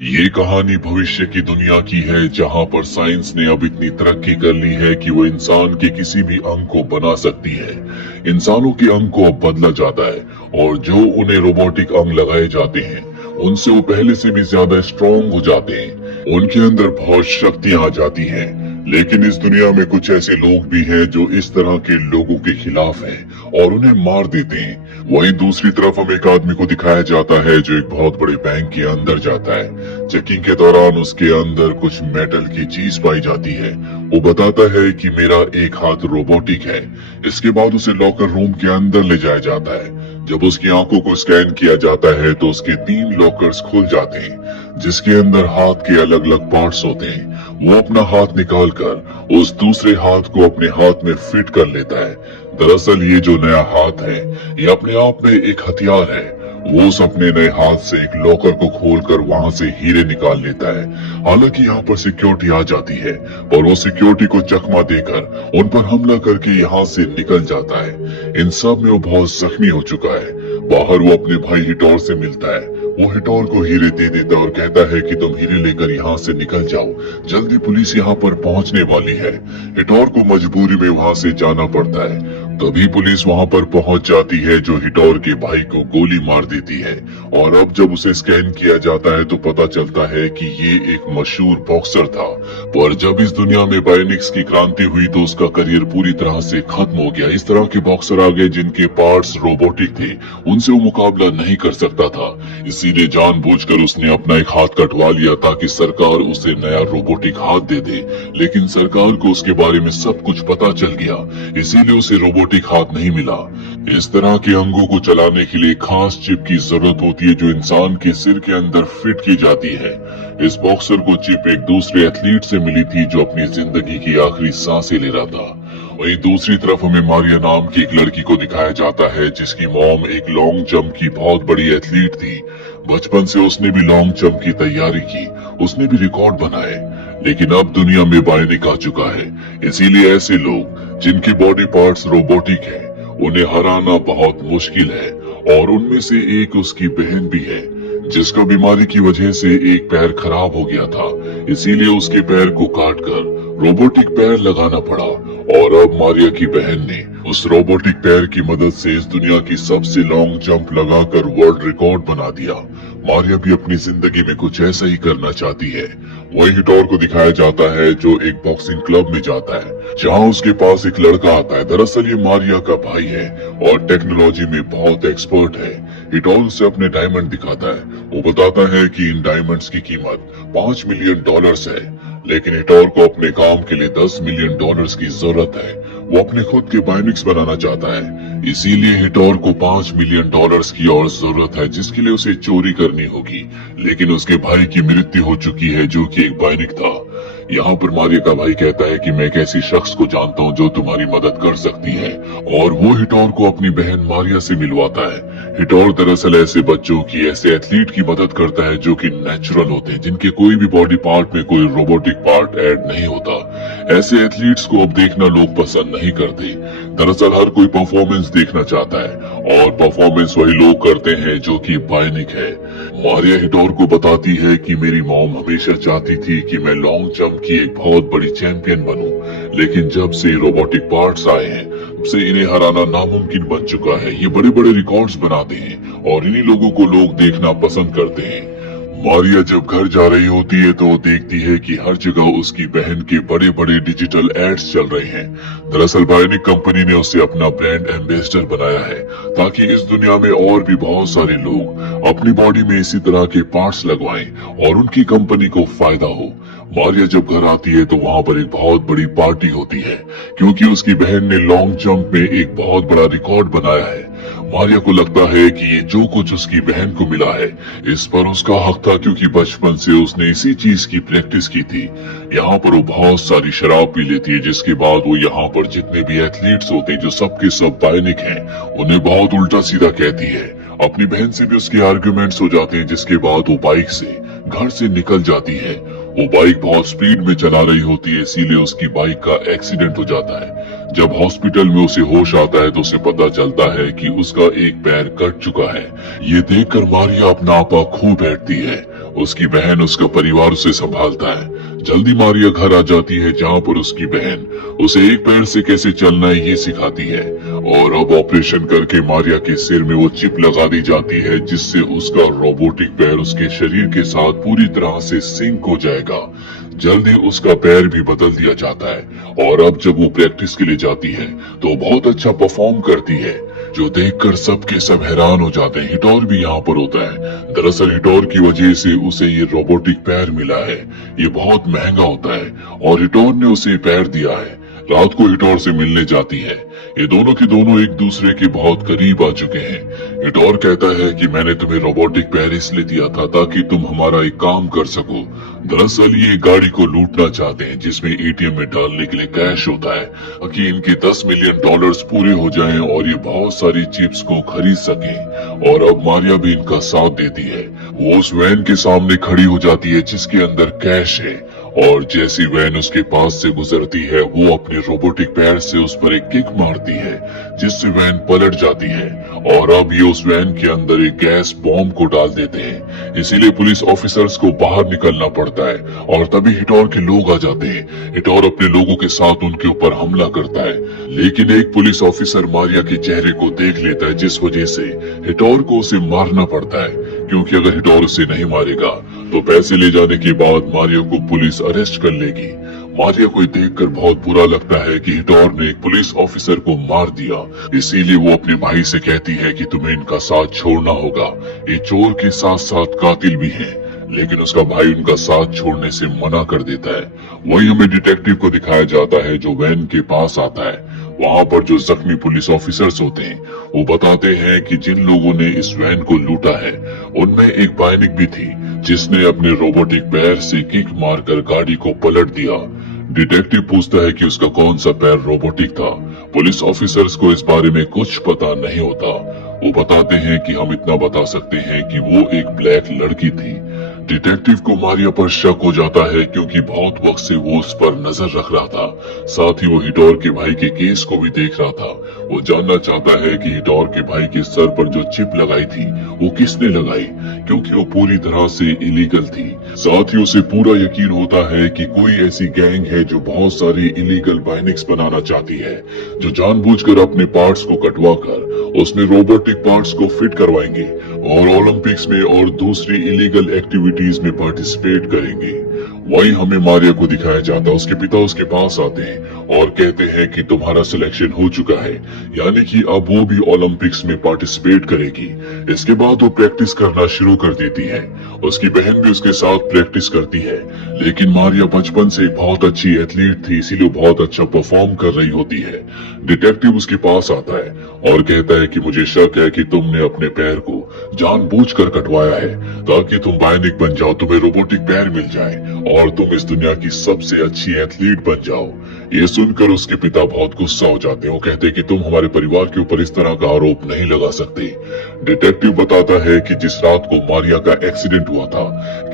ये कहानी भविष्य की दुनिया की है, जहां पर साइंस ने अब इतनी तरक्की कर ली है कि वो इंसान के किसी भी अंग को बना सकती है। इंसानों के अंग को अब बदला जाता है और जो उन्हें रोबोटिक अंग लगाए जाते हैं उनसे वो पहले से भी ज्यादा स्ट्रॉन्ग हो जाते हैं। उनके अंदर बहुत शक्तियां आ जाती हैं। लेकिन इस दुनिया में कुछ ऐसे लोग भी हैं जो इस तरह के लोगों के खिलाफ हैं और उन्हें मार देते हैं। वहीं दूसरी तरफ हमें एक आदमी को दिखाया जाता है जो एक बहुत बड़े बैंक के अंदर जाता है। चेकिंग के दौरान उसके अंदर कुछ मेटल की चीज पाई जाती है। वो बताता है कि मेरा एक हाथ रोबोटिक है। इसके बाद उसे लॉकर रूम के अंदर ले जाया जाता है। जब उसकी आंखों को स्कैन किया जाता है तो उसके 3 लॉकर्स खुल जाते हैं जिसके अंदर हाथ के अलग अलग पार्ट्स होते हैं। वो अपना हाथ निकालकर उस दूसरे हाथ को अपने हाथ में फिट कर लेता है। दरअसल ये जो नया हाथ है ये अपने आप में एक हथियार है। वो उस अपने नए हाथ से एक लॉकर को खोलकर वहां से हीरे निकाल लेता है। हालांकि यहाँ पर सिक्योरिटी आ जाती है और वो सिक्योरिटी को चकमा देकर उन पर हमला करके यहाँ से निकल जाता है। इन सब में वो बहुत जख्मी हो चुका है। बाहर वो अपने भाई हिटोर से मिलता है। वो हिटोर को हीरे दे देता है और कहता है कि तुम हीरे लेकर यहाँ से निकल जाओ, जल्दी पुलिस यहाँ पर पहुँचने वाली है। हिटोर को मजबूरी में वहाँ से जाना पड़ता है। तभी पुलिस वहां पर पहुंच जाती है जो हिटोर के भाई को गोली मार देती है। और अब जब उसे स्कैन किया जाता है तो पता चलता है कि ये एक मशहूर बॉक्सर था। पर जब इस दुनिया में बायोनिक्स की क्रांति हुई तो उसका करियर पूरी तरह से खत्म हो गया। इस तरह के बॉक्सर आ गए जिनके पार्ट्स रोबोटिक थे, उनसे वो मुकाबला नहीं कर सकता था। इसीलिए जानबूझकर उसने अपना एक हाथ कटवा लिया ताकि सरकार उसे नया रोबोटिक हाथ दे दे। लेकिन सरकार को उसके बारे में सब कुछ पता चल गया, इसीलिए उसे रोबोटिक हाथ नहीं मिला। इस तरह के अंगों को चलाने के लिए खास चिप की जरूरत होती है जो इंसान के सिर के अंदर फिट की जाती है। इस बॉक्सर को चिप एक दूसरे एथलीट से मिली थी जो अपनी जिंदगी की आखिरी सांसें ले रहा था। वहीं दूसरी तरफ हमें मारिया नाम की एक लड़की को दिखाया जाता है जिसकी मॉम एक लॉन्ग जंप की बहुत बड़ी एथलीट थी। बचपन से उसने भी लॉन्ग जंप की तैयारी की, उसने भी रिकॉर्ड बनाए। लेकिन अब दुनिया में बायोनिक आ चुका है, इसीलिए ऐसे लोग जिनके बॉडी पार्ट्स रोबोटिक हैं, उन्हें हराना बहुत मुश्किल है। और उनमें से एक उसकी बहन भी है जिसका बीमारी की वजह से एक पैर खराब हो गया था, इसीलिए उसके पैर को काटकर रोबोटिक पैर लगाना पड़ा। और अब मारिया की बहन ने उस रोबोटिक पैर की मदद से इस दुनिया की सबसे लॉन्ग जंप लगाकर वर्ल्ड रिकॉर्ड बना दिया। मारिया भी अपनी जिंदगी में कुछ ऐसा ही करना चाहती है। वही हिटोर को दिखाया जाता है जो एक बॉक्सिंग क्लब में जाता है जहां उसके पास एक लड़का आता है। दरअसल ये मारिया का भाई है और टेक्नोलॉजी में बहुत एक्सपर्ट है। हिटोर उसे अपने डायमंड दिखाता है। वो बताता है कि इन डायमंड्स की कीमत $5 मिलियन है। लेकिन हिटोर को अपने काम के लिए $10 मिलियन की जरूरत है। वो अपने खुद के बायोनिक्स बनाना चाहता है, इसीलिए हिटोर को $5 मिलियन की और जरूरत है जिसके लिए उसे चोरी करनी होगी। लेकिन उसके भाई की मृत्यु हो चुकी है जो कि एक बायोनिक था। यहाँ पर मारिया का भाई कहता है कि मैं एक ऐसी शख्स को जानता हूँ जो तुम्हारी मदद कर सकती है, और वो हिटोर को अपनी बहन मारिया से मिलवाता है। हिटोर दरअसल ऐसे बच्चों की, ऐसे एथलीट की मदद करता है जो कि नेचुरल होते हैं, जिनके कोई भी बॉडी पार्ट में कोई रोबोटिक पार्ट ऐड नहीं होता। ऐसे एथलीट्स को अब देखना लोग पसंद नहीं करते। दरअसल हर कोई परफॉर्मेंस देखना चाहता है और परफॉर्मेंस वही लोग करते हैं जो कि बायोनिक है। मारिया हिटोर को बताती है कि मेरी मॉम हमेशा चाहती थी कि मैं लॉन्ग जंप की एक बहुत बड़ी चैंपियन बनूं, लेकिन जब से रोबोटिक पार्ट्स आए हैं तब से इन्हें हराना नामुमकिन बन चुका है। ये बड़े बड़े रिकॉर्ड्स बनाते हैं और इन्हीं लोगों को लोग देखना पसंद करते हैं। मारिया जब घर जा रही होती है तो वो देखती है कि हर जगह उसकी बहन के बड़े बड़े डिजिटल एड्स चल रहे हैं। दरअसल बायोनिक कंपनी ने उसे अपना ब्रांड एम्बेसडर बनाया है ताकि इस दुनिया में और भी बहुत सारे लोग अपनी बॉडी में इसी तरह के पार्ट्स लगवाएं और उनकी कंपनी को फायदा हो। मारिया जब घर आती है तो वहाँ पर एक बहुत बड़ी पार्टी होती है क्योंकि उसकी बहन ने लॉन्ग जंप में एक बहुत बड़ा रिकॉर्ड बनाया है। मारिया को लगता है कि ये जो कुछ उसकी बहन को मिला है इस पर उसका हक था, क्योंकि बचपन से उसने इसी चीज की प्रैक्टिस की थी। यहाँ पर वो बहुत सारी शराब पी लेती है जिसके बाद वो यहाँ पर जितने भी एथलीट्स होते हैं जो सबके सब बायोनिक हैं उन्हें बहुत उल्टा सीधा कहती है। अपनी बहन से भी उसके आर्ग्यूमेंट्स हो जाते हैं जिसके बाद वो बाइक से घर से निकल जाती है। वो बाइक बहुत स्पीड में चला रही होती है, इसीलिए उसकी बाइक का एक्सीडेंट हो जाता है। जब हॉस्पिटल में उसे होश आता है तो उसे पता चलता है कि उसका एक पैर कट चुका है। ये देखकर मारिया अपना आपा खो बैठती है उसकी बहन उसका परिवार उसे संभालता है। जल्दी मारिया घर आ जाती है जहाँ पर उसकी बहन उसे एक पैर से कैसे चलना है ये सिखाती है। और अब ऑपरेशन करके मारिया के सिर में वो चिप लगा दी जाती है जिससे उसका रोबोटिक पैर उसके शरीर के साथ पूरी तरह से सिंक हो जाएगा। जल्दी उसका पैर भी बदल दिया जाता है और अब जब वो प्रैक्टिस के लिए जाती है तो बहुत अच्छा परफॉर्म करती है, जो देखकर सबके सब हैरान हो जाते हैं। हिटोर भी यहाँ पर होता है। दरअसल हिटोर की वजह से उसे ये रोबोटिक पैर मिला है। ये बहुत महंगा होता है और हिटोर ने उसे पैर दिया है। रात को हिटोर से मिलने जाती है। ये दोनों के दोनों एक दूसरे के बहुत करीब आ चुके हैं। हिटोर कहता है कि मैंने तुम्हें रोबोटिक पैर इसलिए दिया था ताकि तुम हमारा एक काम कर सको। दरअसल ये गाड़ी को लूटना चाहते हैं जिसमें एटीएम में डालने के लिए कैश होता है ताकि इनके 10 मिलियन डॉलर्स पूरे हो जाएं और ये बहुत सारी चिप्स को खरीद सकें। और अब मारिया भी इनका साथ देती है। वो उस वैन के सामने खड़ी हो जाती है जिसके अंदर कैश है और जैसी वैन उसके पास से गुजरती है वो अपने रोबोटिक पैर से उस पर एक किक मारती है जिससे वैन पलट जाती है। और अब ये उस वैन के अंदर एक गैस बॉम्ब को डाल देते हैं, इसीलिए पुलिस ऑफिसर्स को बाहर निकलना पड़ता है और तभी हिटोर के लोग आ जाते हैं। हिटोर अपने लोगों के साथ उनके ऊपर हमला करता है, लेकिन एक पुलिस ऑफिसर मारिया के चेहरे को देख लेता है जिस वजह से हिटोर को उसे मारना पड़ता है, क्योंकि अगर हिटोर उसे नहीं मारेगा तो पैसे ले जाने के बाद मारिया को पुलिस अरेस्ट कर लेगी। मारिया को देखकर बहुत बुरा लगता है कि हिटोर ने एक पुलिस ऑफिसर को मार दिया, इसीलिए वो अपने भाई से कहती है कि तुम्हें इनका साथ छोड़ना होगा। ये चोर के साथ साथ कातिल भी हैं, लेकिन उसका भाई उनका साथ छोड़ने से मना कर देता है। वही हमें डिटेक्टिव को दिखाया जाता है जो वैन के पास आता है। वहाँ पर जो जख्मी पुलिस ऑफिसर्स होते हैं वो बताते हैं कि जिन लोगों ने इस वैन को लूटा है उनमें एक बाइनिक भी थी जिसने अपने रोबोटिक पैर से किक मारकर गाड़ी को पलट दिया। डिटेक्टिव पूछता है कि उसका कौन सा पैर रोबोटिक था। पुलिस ऑफिसर्स को इस बारे में कुछ पता नहीं होता। वो बताते हैं कि हम इतना बता सकते हैं कि वो एक ब्लैक लड़की थी। डिटेक्टिव को मारिया पर शक हो जाता है क्योंकि बहुत वक्त से वो उस पर नजर रख रहा था। साथ ही वो हिटोर के भाई के केस को भी देख रहा था। वो जानना चाहता है कि हिटोर के भाई के सर पर जो चिप लगाई थी वो किसने लगाई, क्योंकि वो पूरी तरह से इलीगल थी। साथ ही उसे पूरा यकीन होता है कि कोई ऐसी गैंग है जो बहुत सारी इलीगल बाइनिक्स बनाना चाहती है, जो जानबूझकर अपने पार्ट्स को कटवाकर उसमें रोबोटिक पार्ट्स को फिट करवाएंगे और ओलंपिक्स में और दूसरी इलीगल एक्टिविटीज में पार्टिसिपेट करेंगे। वही हमें मारिया को दिखाया जाता है। उसके पिता उसके पास आते हैं और कहते हैं कि तुम्हारा सिलेक्शन हो चुका है, यानी कि अब वो भी ओलंपिक्स में पार्टिसिपेट करेगी। इसके बाद वो प्रैक्टिस करना शुरू कर देती है। उसकी बहन भी उसके साथ प्रैक्टिस करती है, लेकिन मारिया बचपन से बहुत अच्छी एथलीट थी, इसीलिए बहुत अच्छा परफॉर्म कर रही होती है। डिटेक्टिव उसके पास आता है और कहता है कि मुझे शक है कि तुमने अपने पैर को जानबूझकर कटवाया है ताकि तुम बायोनिक बन जाओ, तुम्हें रोबोटिक पैर मिल जाए और तुम इस दुनिया की सबसे अच्छी एथलीट बन जाओ। ये सुनकर उसके पिता बहुत गुस्सा हो जाते हैं। वो कहते हैं कि तुम हमारे परिवार के ऊपर इस तरह का आरोप नहीं लगा सकते। डिटेक्टिव बताता है कि जिस रात को मारिया का एक्सीडेंट हुआ था,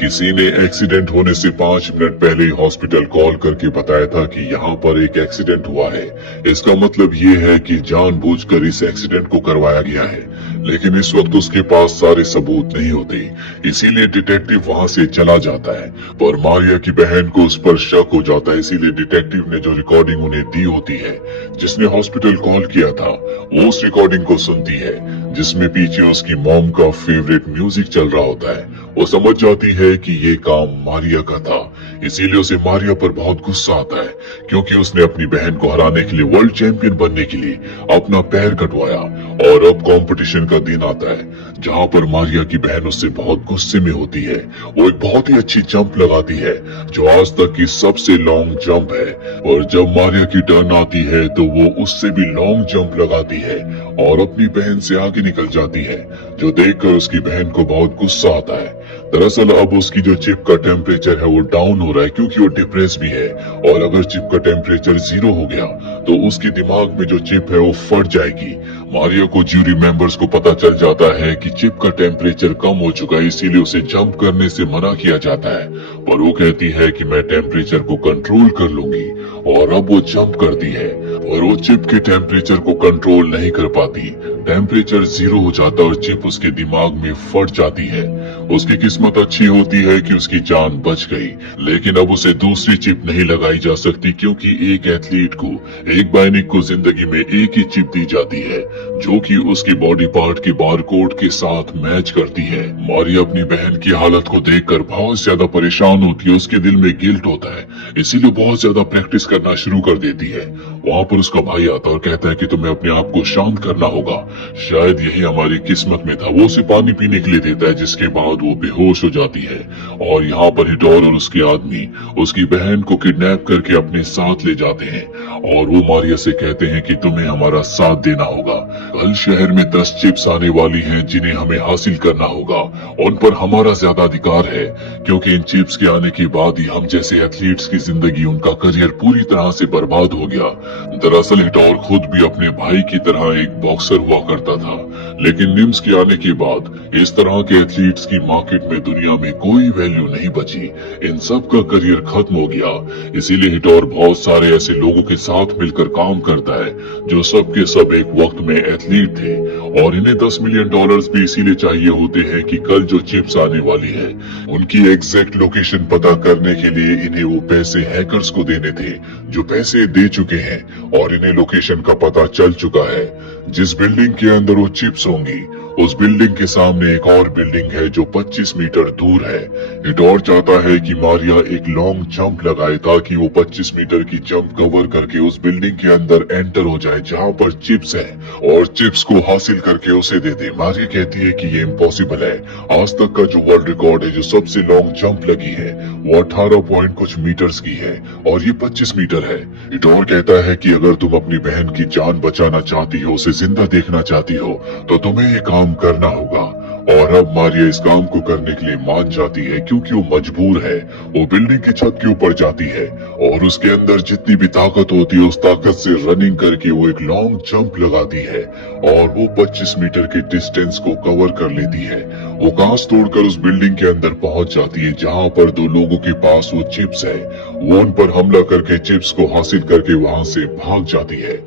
किसी ने एक्सीडेंट होने से 5 मिनट पहले हॉस्पिटल कॉल करके बताया था कि यहाँ पर एक एक्सीडेंट हुआ है। इसका मतलब ये है कि जानबूझकर इस एक्सीडेंट को करवाया गया है, लेकिन इस वक्त उसके पास सारे सबूत नहीं होते, इसीलिए डिटेक्टिव वहां से चला जाता है। पर मारिया की बहन को उस पर शक हो जाता है, इसीलिए डिटेक्टिव ने जो रिकॉर्डिंग उन्हें दी होती है जिसने हॉस्पिटल कॉल किया था, वो उस रिकॉर्डिंग को सुनती है जिसमें पीछे उसकी मॉम का फेवरेट म्यूजिक चल रहा होता है। वो समझ जाती है कि ये काम मारिया का था, इसीलिए उसे मारिया पर बहुत गुस्सा आता है क्योंकि उसने अपनी बहन को हराने के लिए, वर्ल्ड चैंपियन बनने के लिए अपना पैर कटवाया। और अब कंपटीशन का दिन आता है जहां पर मारिया की बहन उससे बहुत गुस्से में होती है। वो एक बहुत ही अच्छी जंप लगाती है जो आज तक की सबसे लॉन्ग जंप है, और जब मारिया की टर्न आती है तो वो उससे भी लॉन्ग जंप लगाती है और अपनी बहन से आगे निकल जाती है, जो देखकर उसकी बहन को बहुत गुस्सा आता है। दरअसल अब उसकी जो चिप का टेम्परेचर है वो डाउन हो रहा है क्योंकि वो डिप्रेस भी है, और अगर चिप का टेम्परेचर 0 हो गया तो उसके दिमाग में जो चिप है वो फट जाएगी। मारिया को ज्यूरी मेंबर्स को पता चल जाता है कि चिप का टेम्परेचर कम हो चुका है, इसीलिए उसे जंप करने से मना किया जाता है, पर वो कहती है कि मैं टेम्परेचर को कंट्रोल कर लूंगी, और अब वो जंप करती है और वो चिप के टेम्परेचर को कंट्रोल नहीं कर पाती। टेम्परेचर 0 हो जाता और चिप उसके दिमाग में फट जाती है उसकी किस्मत अच्छी होती है कि उसकी जान बच गई, लेकिन अब उसे दूसरी चिप नहीं लगाई जा सकती क्योंकि एक एथलीट को, एक बाइनिक को जिंदगी में एक ही चिप दी जाती है जो कि उसके बॉडी पार्ट के बारकोड के साथ मैच करती है। मारिया अपनी बहन की हालत को देखकर बहुत ज्यादा परेशान होती है, उसके दिल में गिल्ट होता है, इसीलिए बहुत ज्यादा प्रैक्टिस करना शुरू कर देती है। वहाँ पर उसका भाई आता है और कहता है कि तुम्हें अपने आप को शांत करना होगा, शायद यही हमारी किस्मत में था। वो उसे पानी पीने के लिए देता है, जिसके बाद वो बेहोश हो जाती है और यहाँ पर हिटोर और उसके आदमी उसकी बहन को किडनैप करके अपने साथ ले जाते हैं और वो मारिया से कहते हैं कि तुम्हें हमारा साथ देना होगा। कल शहर में 10 चिप्स आने वाली हैं जिन्हें हमें हासिल करना होगा, उन पर हमारा ज्यादा अधिकार है क्योंकि इन चिप्स के आने के बाद ही हम जैसे एथलीट्स की जिंदगी, उनका करियर पूरी तरह से बर्बाद हो गया। दरअसल हिटोर खुद भी अपने भाई की तरह एक बॉक्सर हुआ करता था, लेकिन निम्स के आने के बाद इस तरह के एथलीट्स की मार्केट में दुनिया में कोई वैल्यू नहीं बची, इन सब का करियर खत्म हो गया। इसीलिए हिटोर बहुत सारे ऐसे लोगों के साथ मिलकर काम करता है जो सब के सब एक वक्त में एथलीट थे और इन्हें $10 मिलियन भी इसीलिए चाहिए होते हैं कि कल जो चिप्स आने वाली है उनकी एग्जैक्ट लोकेशन पता करने के लिए इन्हें वो पैसे हैकर्स को देने थे जो पैसे दे चुके हैं और इन्हें लोकेशन का पता चल चुका है। जिस बिल्डिंग के अंदर वो चिप्स होंगी उस बिल्डिंग के सामने एक और बिल्डिंग है जो 25 मीटर दूर है। हिटोर चाहता है कि मारिया एक लॉन्ग जंप लगाए ताकि वो 25 मीटर की जंप कवर करके उस बिल्डिंग के अंदर एंटर हो जाए जहां पर चिप्स है और चिप्स को हासिल करके उसे दे दे। मारिया कहती है कि ये इम्पॉसिबल है, आज तक का जो वर्ल्ड रिकॉर्ड है, जो सबसे लॉन्ग जंप लगी है वो 18 पॉइंट कुछ मीटर्स की है और ये 25 मीटर है। हिटोर कहता है कि अगर तुम अपनी बहन की जान बचाना चाहती हो, उसे जिंदा देखना चाहती हो, तो तुम्हें ये काम करना होगा। और अब मारिया इस काम को करने के लिए मान जाती है क्योंकि वो मजबूर है। वो बिल्डिंग की छत के ऊपर जाती है और उसके अंदर जितनी भी ताकत होती है उस ताकत से रनिंग करके वो एक लॉन्ग जंप लगाती है और वो 25 मीटर के डिस्टेंस को कवर कर लेती है। वो कांच तोड़कर उस बिल्डिंग के अंदर पहुंच जाती है जहां पर 2 लोगों के पास वो चिप्स है। वो उन पर हमला करके चिप्स को हासिल करके वहां से भाग जाती है,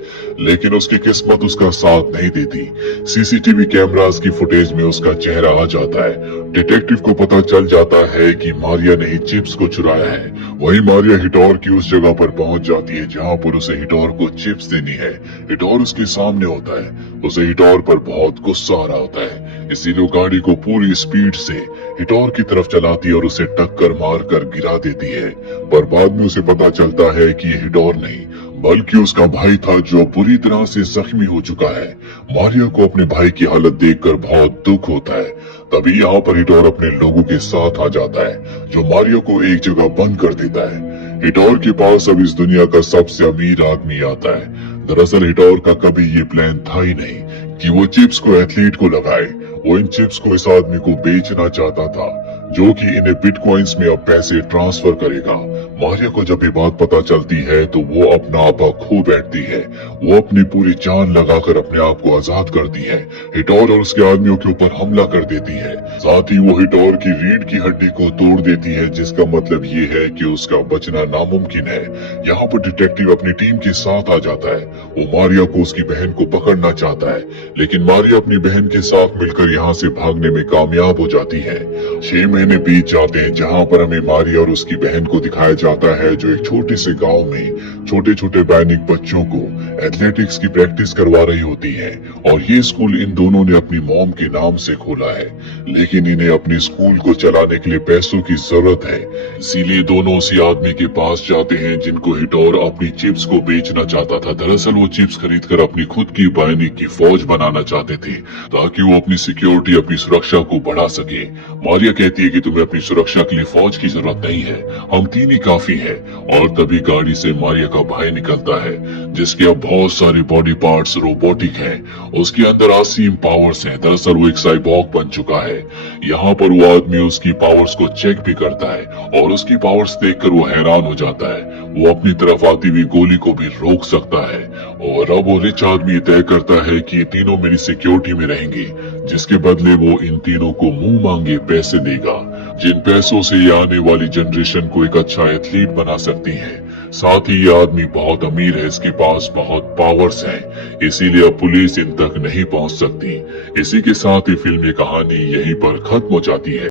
लेकिन उसकी किस्मत उसका साथ नहीं देती। सीसीटीवी कैमरास की फुटेज में उसका चेहरा आ जाता है। डिटेक्टिव को पता चल जाता है कि मारिया ने ही चिप्स को चुराया है। वही मारिया हिटोर की उस जगह पर पहुंच जाती है जहां पर उसे हिटोर को चिप्स देनी है। हिटोर उसके सामने होता है, उसे हिटोर पर बहुत गुस्सा आ रहा होता है, इसीलिए वो गाड़ी को पूरी स्पीड से हिटोर की तरफ चलाती है और उसे टक्कर मारकर गिरा देती है। पर बाद में उसे पता चलता है कि ये हिटोर नहीं बल्कि उसका भाई था जो बुरी तरह से जख्मी हो चुका है। मारिया को अपने भाई की हालत देखकर बहुत दुख होता है। तभी यहाँ पर हिटोर अपने लोगों के साथ आ जाता है जो मारिया को एक जगह बंद कर देता है। हिटोर के पास अब इस दुनिया का सबसे अमीर आदमी आता है। दरअसल हिटोर का कभी ये प्लान था ही नहीं कि वो चिप्स को एथलीट को लगाए। वो इन चिप्स को इस आदमी को बेचना चाहता था जो कि इन्हें बिटकॉइंस में अब पैसे ट्रांसफर करेगा। मारिया को जब ये बात पता चलती है तो वो अपना आपा खो बैठती है। वो अपनी पूरी जान लगाकर अपने आप को आजाद करती है। हिटोर और उसके आदमियों के ऊपर हमला कर देती है। साथ ही वो हिटोर की रीढ़ की हड्डी को तोड़ देती है, जिसका मतलब ये है कि उसका बचना नामुमकिन है। यहाँ पर डिटेक्टिव अपनी टीम के साथ आ जाता है। वो मारिया को उसकी बहन को पकड़ना चाहता है, लेकिन मारिया अपनी बहन के साथ मिलकर यहाँ से भागने में कामयाब हो जाती है। 6 महीने बीत जाते हैं जहाँ पर हमें मारिया और उसकी बहन को दिखाया जाता है जो एक छोटे से गांव में छोटे छोटे बाइनिक बच्चों को एथलेटिक्स की प्रैक्टिस करवा रही होती है। और ये स्कूल इन दोनों ने अपनी मॉम के नाम से खोला है, लेकिन इन्हें अपने स्कूल को चलाने के लिए पैसों की जरूरत है। इसीलिए दोनों उसी आदमी के पास जाते हैं जिनको हिटोर अपनी चिप्स को बेचना चाहता था। दरअसल वो चिप्स खरीदकर अपनी खुद की बाइनिक की फौज बनाना चाहते थे ताकि वो अपनी सिक्योरिटी, अपनी सुरक्षा को बढ़ा सके। मारिया कहती है कि तुम्हें अपनी सुरक्षा के लिए फौज की जरूरत नहीं है, हम 3 ही काफी है। और तभी गाड़ी से मारिया का भाई निकलता है जिसके अब बहुत सारे बॉडी पार्ट्स रोबोटिक हैं। उसके अंदर असीम पावर्स हैं। दरअसल वो एक साइबॉग बन चुका है। यहाँ पर वो आदमी उसकी पावर्स को चेक भी करता है और उसकी पावर्स देखकर वो हैरान हो जाता है। वो अपनी तरफ आती हुई गोली को भी रोक सकता है। और अब वो रिच आदमी तय करता है कि ये तीनों मेरी सिक्योरिटी में रहेंगे, जिसके बदले वो इन तीनों को मुंह मांगे पैसे देगा, जिन पैसों से ये आने वाली जनरेशन को एक अच्छा एथलीट बना सकती है। साथ ही ये आदमी बहुत अमीर है, इसके पास बहुत पावर्स हैं, इसीलिए अब पुलिस इन तक नहीं पहुंच सकती। इसी के साथ ही फिल्म की कहानी यहीं पर खत्म हो जाती है।